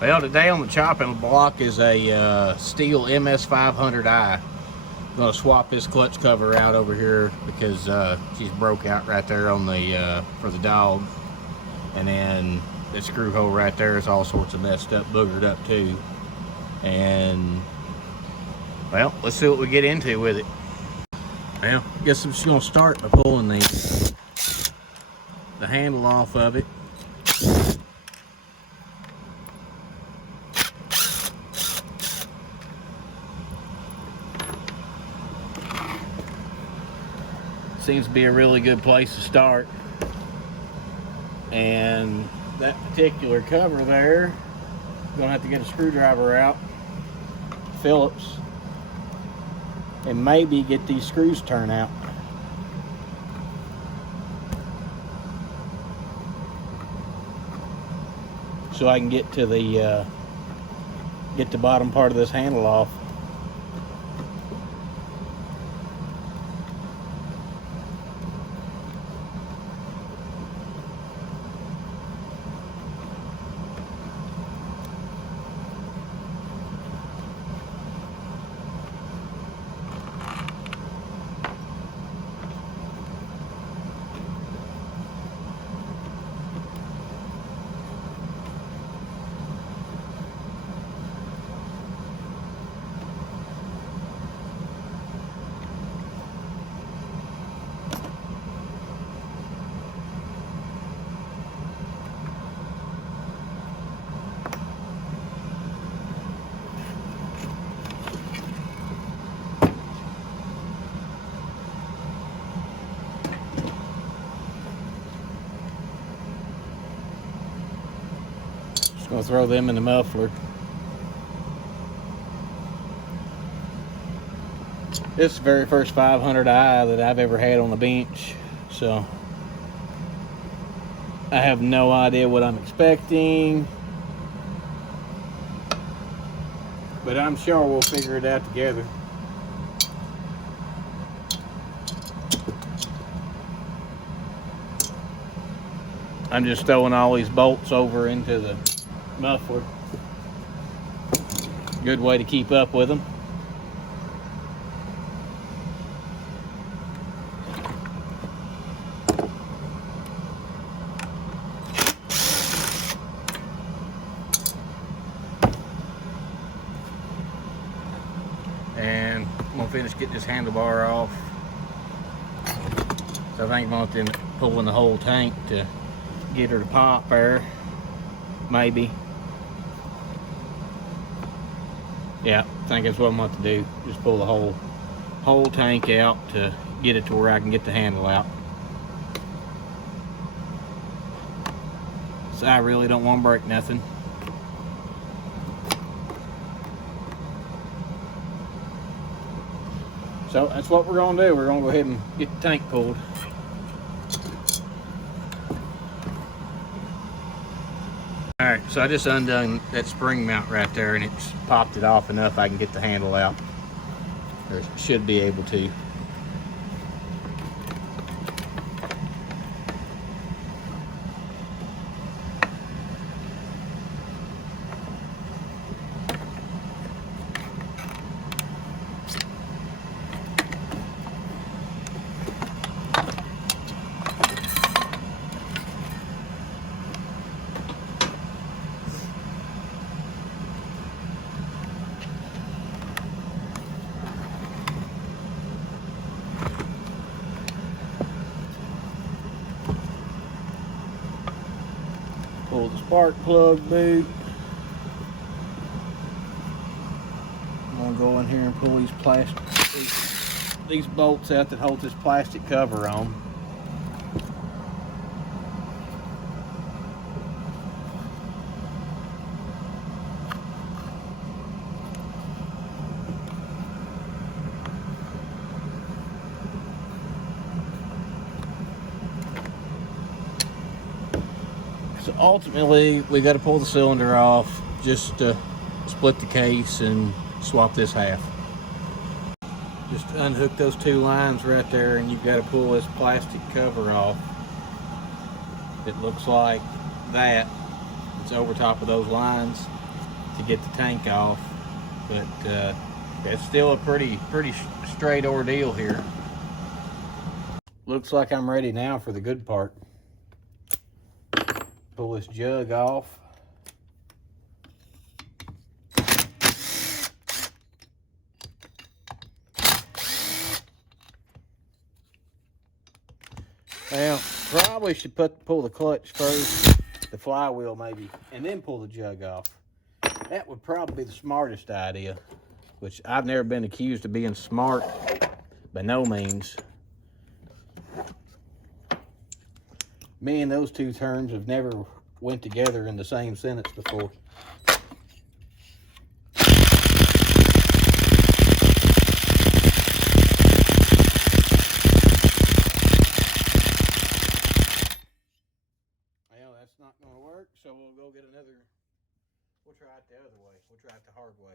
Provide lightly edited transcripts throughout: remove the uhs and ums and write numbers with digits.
Well, today on the chopping block is a Stihl MS 500i. I'm gonna swap this clutch cover out over here because she's broke out right there on the for the dog, and then the screw hole right there is all sorts of messed up, boogered up too. And well, let's see what we get into with it. Well, I guess I'm just gonna start by pulling the handle off of it. Seems to be a really good place to start. And that particular cover there, I'm gonna have to get a screwdriver out, Phillips, and maybe get these screws turned out. So I can get to the bottom part of this handle off. Gonna throw them in the muffler. This is the very first 500i that I've ever had on the bench, so I have no idea what I'm expecting, but I'm sure we'll figure it out together. I'm just throwing all these bolts over into the muffler. Good way to keep up with them. And I'm gonna finish getting this handlebar off. So I think I'm going to pull in the whole tank to get her to pop there, maybe. Yeah, I think that's what I'm going to do. Just pull the whole tank out to get it to where I can get the handle out. So I really don't want to break nothing. So that's what we're going to do. We're going to go ahead and get the tank pulled. Alright, so I just undone that spring mount right there, and it's popped it off enough I can get the handle out. Or should be able to. Pull the spark plug boot. I'm gonna go in here and pull these bolts out that hold this plastic cover on. So ultimately, we got to pull the cylinder off just to split the case and swap this half. Just unhook those two lines right there, and you've got to pull this plastic cover off. It looks like that. It's over top of those lines. to get the tank off, but it's still a pretty straight ordeal here. Looks like I'm ready now for the good part. Pull this jug off. Well, probably should pull the clutch first, the flywheel maybe, and then pull the jug off. That would probably be the smartest idea, which I've never been accused of being smart, by no means. Me and those two terms have never went together in the same sentence before. Well, that's not going to work, so we'll go get another. We'll try it the other way. We'll try it the hard way.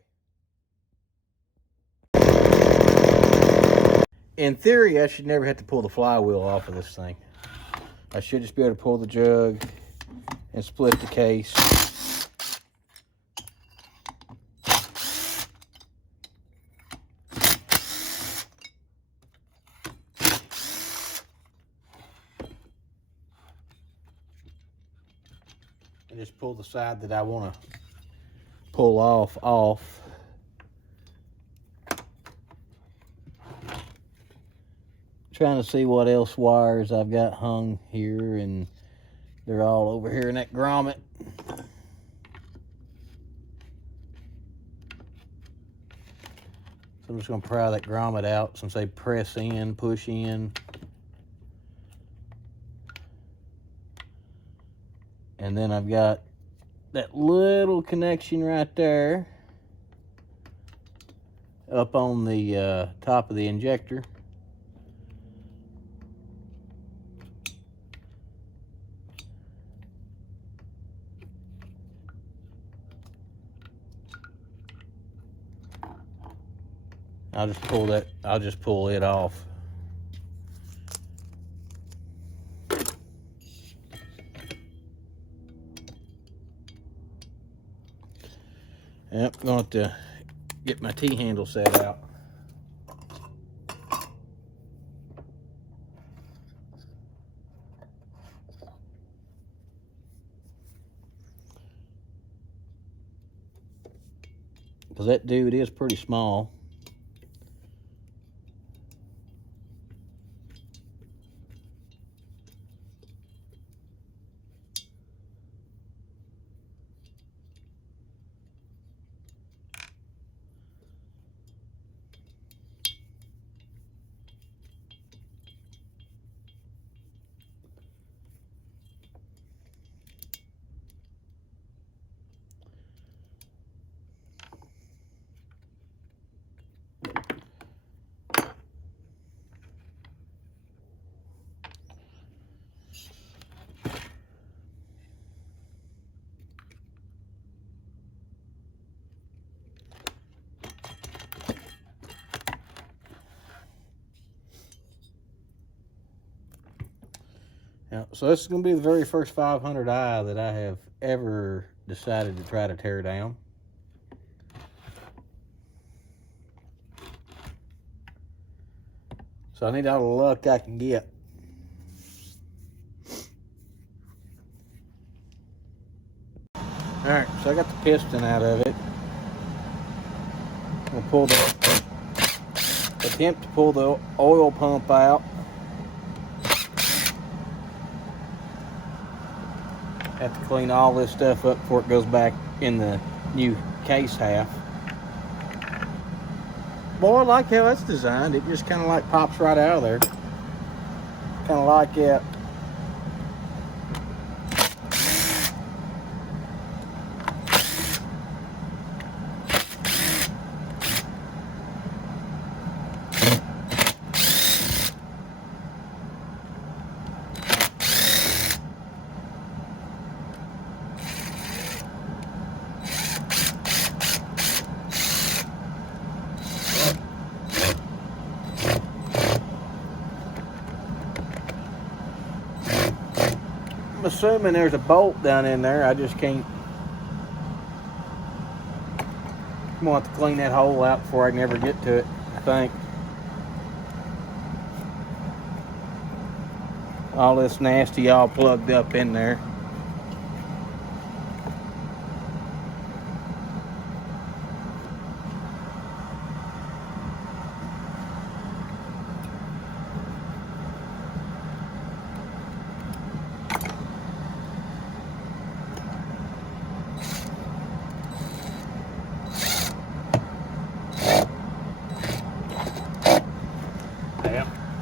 In theory, I should never have to pull the flywheel off of this thing. I should just be able to pull the jug and split the case. And just pull the side that I want to pull off. Trying to see what else wires I've got hung here, and they're all over here in that grommet. So I'm just going to pry that grommet out since they press in, push in. And then I've got that little connection right there up on the top of the injector. I'll just pull it off. Yep, going to have to get my T-handle set out. Because that dude is pretty small. Yeah, so this is going to be the very first 500i that I have ever decided to try to tear down. So I need all the luck I can get. Alright, so I got the piston out of it. I'm going to attempt to pull the oil pump out. Have to clean all this stuff up before it goes back in the new case half. Boy, I like how that's designed. It just kind of like pops right out of there. Kind of like it. I'm assuming there's a bolt down in there. I just can't I'm gonna have to clean that hole out before I can ever get to it, I think. All this nasty all plugged up in there.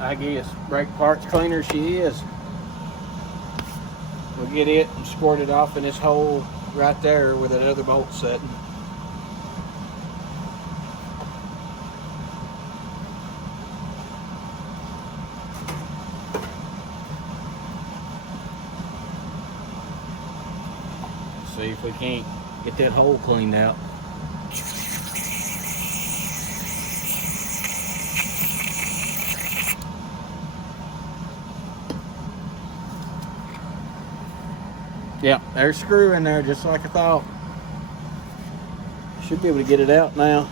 I guess brake parts cleaner she is. We'll get it and squirt it off in this hole right there where that other bolt's setting. See if we can't get that hole cleaned out. Yeah, there's a screw in there just like I thought. Should be able to get it out now.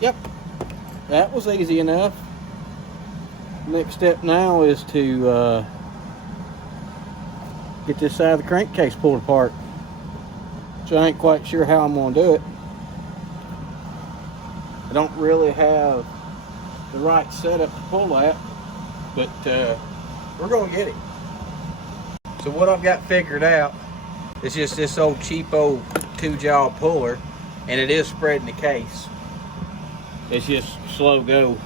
Yep, that was easy enough. Next step now is to get this side of the crankcase pulled apart. So I ain't quite sure how I'm going to do it. I don't really have the right setup to pull that, but we're gonna get it. So what I've got figured out is just this old cheapo 2-jaw puller, and it is spreading the case. It's just slow go.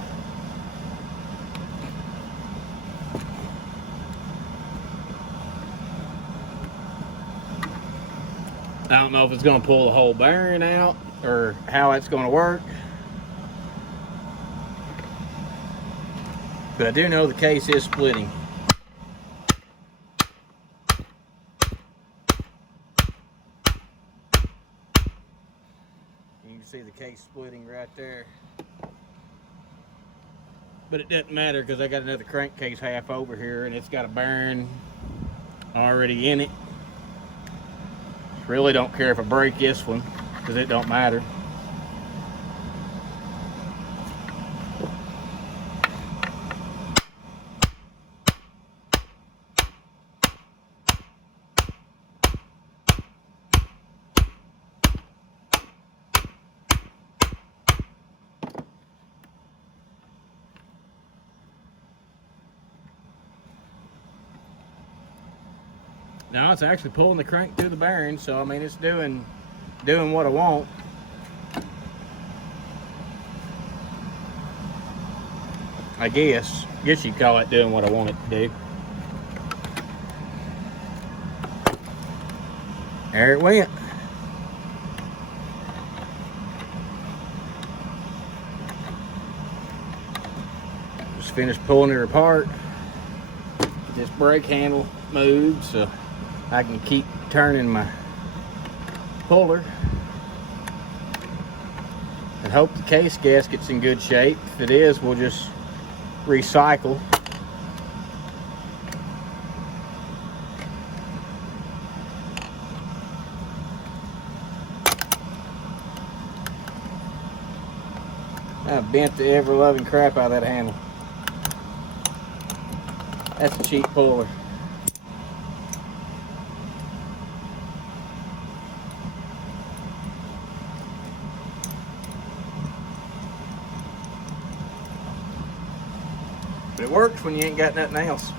I don't know if it's gonna pull the whole bearing out or how it's gonna work, but I do know the case is splitting. See the case splitting right there, but it doesn't matter because I got another crankcase half over here and it's got a bearing already in it. Really don't care if I break this one because it don't matter. Now it's actually pulling the crank through the bearing, so I mean it's doing what I want. I guess you'd call it doing what I want it to do. There it went. Just finished pulling it apart. Get this brake handle moved so I can keep turning my puller, and hope the case gasket's in good shape. If it is, we'll just recycle. I bent the ever-loving crap out of that handle. That's a cheap puller. But it works when you ain't got nothing else.